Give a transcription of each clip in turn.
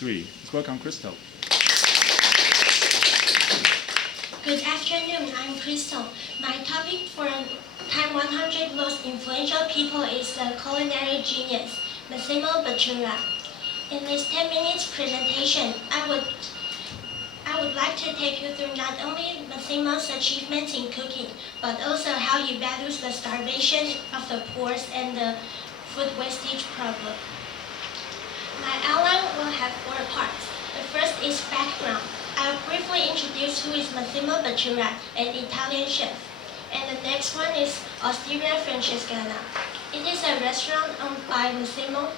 3. Let's welcome Krystal. Good afternoon, I'm Krystal. My topic for Time 100 Most Influential People is the culinary genius, Massimo Bottura. In this 10 minutes presentation, I would like to take you through not only Massimo's achievements in cooking, but also how he values the starvation of the poor and the food wastage problem. My outline will have 4 parts. The first is background. I'll briefly introduce who is Massimo Bottura, an Italian chef. And the next one is Osteria Francescana. It is a restaurant owned by Massimo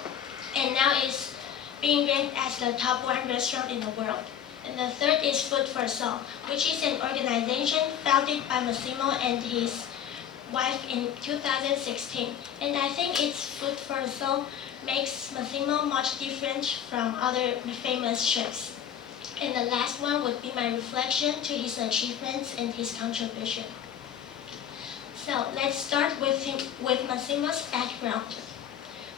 and now is being ranked as the top 1 restaurant in the world. And the third is Food for Soul, which is an organization founded by Massimo and his wife in 2016. And I think its Food for Soul makes Massimo much different from other famous chefs. And the last one would be my reflection to his achievements and his contribution. So let's start with Massimo's background.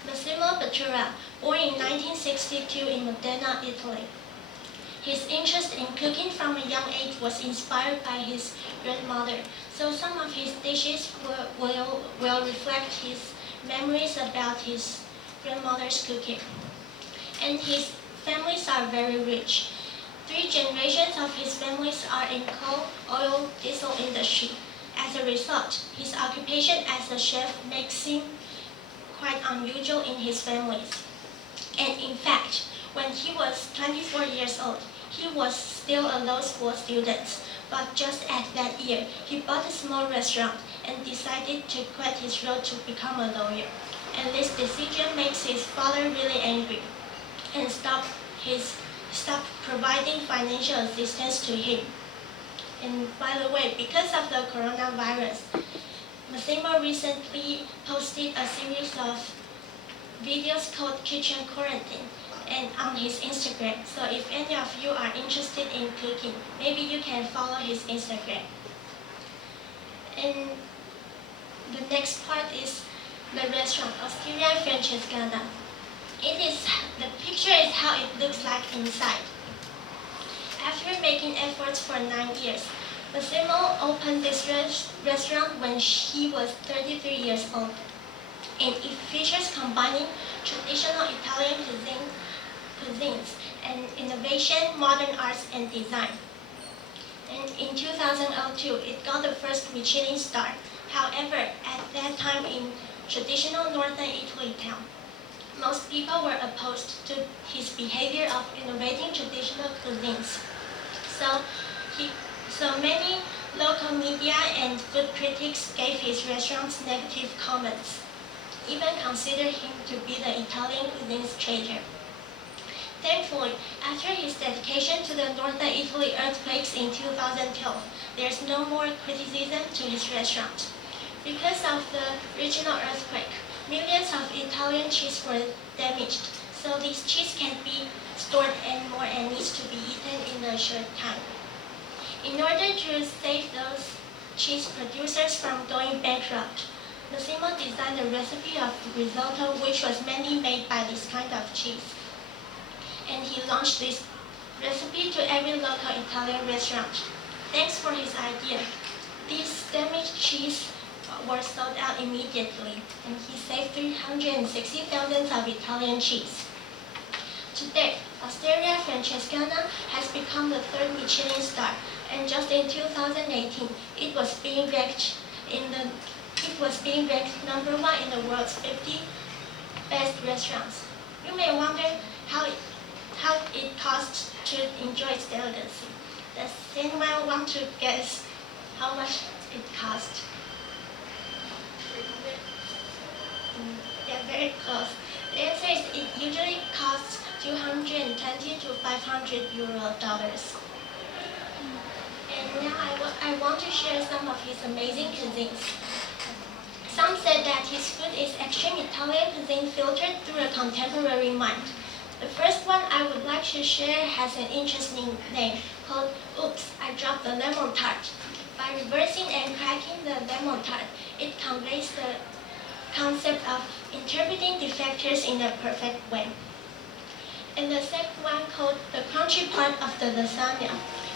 Massimo Bottura, born in 1962 in Modena, Italy. His interest in cooking from a young age was inspired by his grandmother, so some of his dishes will reflect his memories about his grandmother's cooking. And his families are very rich. 3 generations of his families are in coal, oil, diesel industry. As a result, his occupation as a chef makes him quite unusual in his families. And in fact, when he was 24 years old, he was still a law school student. But just at that year, he bought a small restaurant and decided to quit his role to become a lawyer. And this decision makes his father really angry and stopped providing financial assistance to him. And by the way, because of the coronavirus, Massimo recently posted a series of videos called Kitchen Quarantine and on his Instagram. So if any of you are interested in cooking, maybe you can follow his Instagram. And the next part is the restaurant, Osteria Francescana. The picture is how it looks like inside. After making efforts for 9 years, Massimo opened this restaurant when he was 33 years old. And it features combining traditional Italian cuisines and innovation, modern arts, and design. And in 2002, it got the first Michelin star. However, at that time in traditional northern Italy town, most people were opposed to his behavior of innovating traditional cuisines. So many local media and food critics gave his restaurants negative comments, even considered him to be the Italian cuisine's traitor. Thankfully, after his dedication to the northern Italy earthquakes in 2012, there's no more criticism to his restaurant. Because of the regional earthquake, millions of Italian cheese were damaged, so this cheese can't be stored anymore and needs to be eaten in a short time. In order to save those cheese producers from going bankrupt, Massimo designed a recipe of risotto which was mainly made by this kind of cheese. And he launched this recipe to every local Italian restaurant. Thanks for his idea. These damaged cheese were sold out immediately, and he saved 360,000 of Italian cheese. Today, Osteria Francescana has become the 3rd Michelin star, and just in 2018, it was being ranked number 1 in the world's 50 best restaurants. You may wonder how it costs to enjoy its delicacy. Does anyone want to guess how much it costs? They're very close. The answer is it usually costs 220 to 500 euro dollars. And now I want to share some of his amazing cuisines. Some said that his food is extreme Italian cuisine filtered through a contemporary mind. The first one I would like to share has an interesting name called Oops, I Dropped the Lemon Tart. By reversing and cracking the lemon tart, it conveys the concept of interpreting the factors in a perfect way. And the second one called the crunchy part of the lasagna.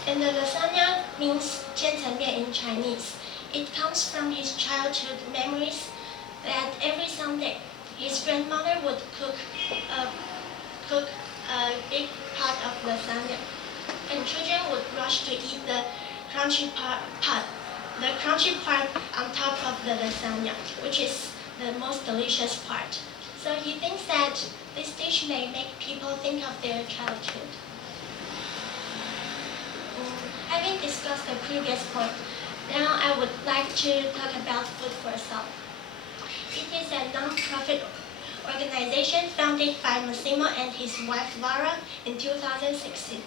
And the lasagna means 千层面 in Chinese. It comes from his childhood memories that every Sunday his grandmother would cook a big pot of lasagna, and children would rush to eat the crunchy the crunchy part on top of the lasagna, which is the most delicious part. So he thinks that this dish may make people think of their childhood. Having discussed the previous point, now I would like to talk about Food for Soul. It is a non-profit organization founded by Massimo and his wife Lara in 2016.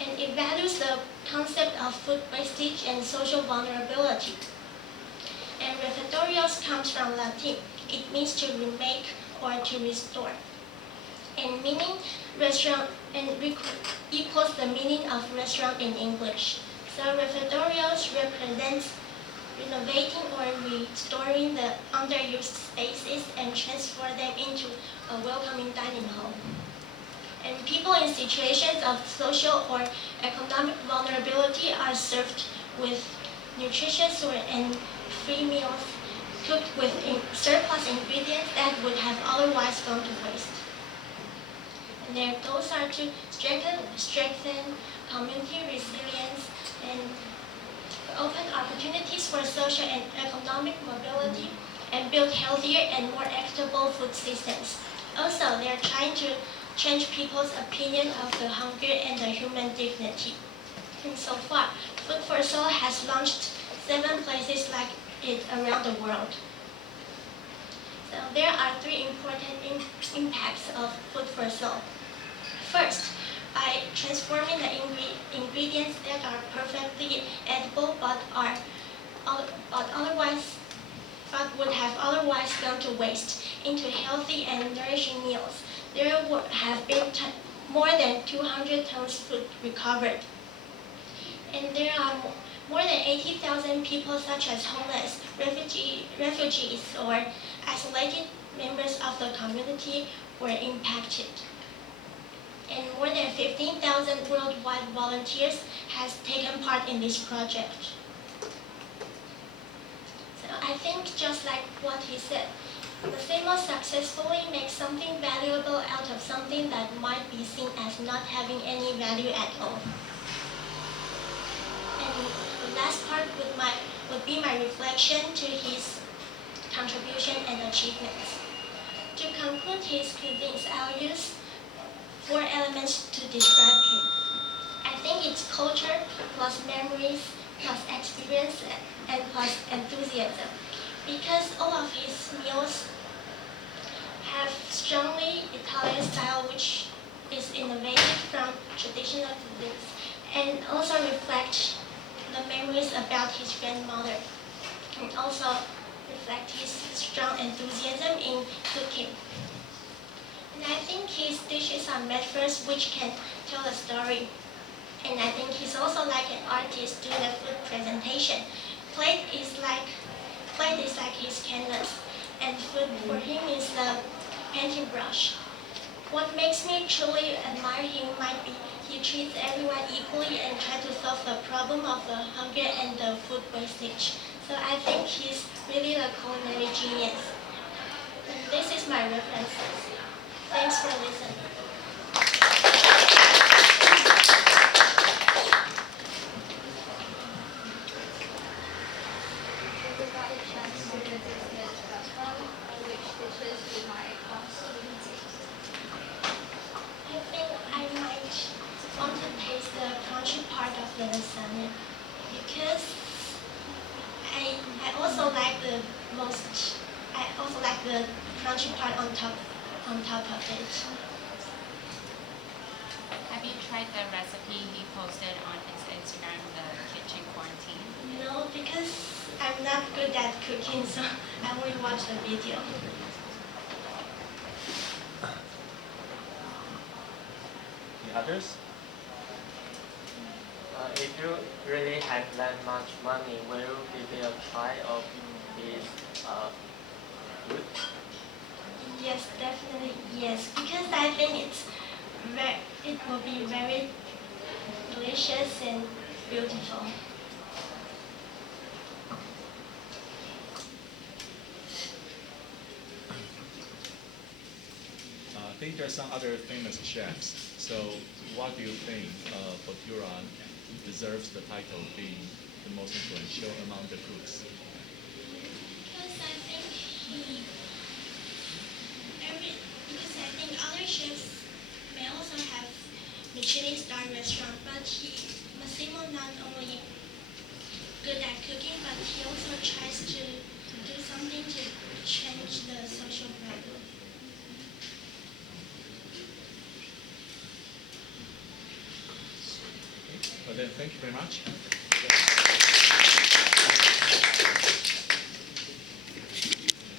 And it values the concept of food wastage and social vulnerability. And refectorios comes from Latin. It means to remake or to restore. And meaning restaurant and equals the meaning of restaurant in English. So refectorios represents renovating or restoring the underused spaces and transfer them into a welcoming dining hall. And people in situations of social or economic vulnerability are served with nutritious and free meals cooked with surplus ingredients that would have otherwise gone to waste. And their goals are to strengthen community resilience and open opportunities for social and economic mobility and build healthier and more equitable food systems. Also, they are trying to change people's opinion of the hunger and the human dignity. And so far, Food for Soul has launched 7 places like it around the world. So there are 3 important impacts of Food for Soul. First, by transforming the ingredients that are perfectly edible but would have otherwise gone to waste into healthy and nourishing meals, there would have been more than 200 tons food recovered. And there are more than 80,000 people such as homeless, refugees, or isolated members of the community were impacted. And more than 15,000 worldwide volunteers has taken part in this project. So I think just like what he said, the Simo successfully makes something valuable out of something that might be seen as not having any value at all. And the last part would be my reflection to his contribution and achievements. To conclude his cuisines, I'll use 4 elements to describe him. I think it's culture plus memories plus experience and plus enthusiasm, because all of his meals have strongly Italian style, which is innovative from traditional cuisines, and also reflect the memories about his grandmother, and also reflect his strong enthusiasm in cooking. And I think his dishes are metaphors which can tell a story. And I think he's also like an artist doing a food presentation. Plate is like his canvas, and food for him is the painting brush. What makes me truly admire him might be he treats everyone equally and tries to solve the problem of the hunger and the food wastage. So I think he's really a culinary genius. And this is my references. Thanks for listening. I think I might want to taste the crunchy part of the lasagna, because I also like the crunchy part on top of it. Have you tried the recipe he posted on his Instagram, the kitchen quarantine? No, because I'm not good at cooking, so I only watch the video. The others? If you really have that much money, will you give it a try of his food? Yes, definitely yes. Because I think it will be very delicious and beautiful. I think there are some other famous chefs. So, what do you think Boturan deserves the title of being the most influential among the cooks? Because I think because I think other chefs may also have Michelin star restaurant, but Massimo not only good at cooking, but he also tries to do something to change the social problem. Well then, thank you very much.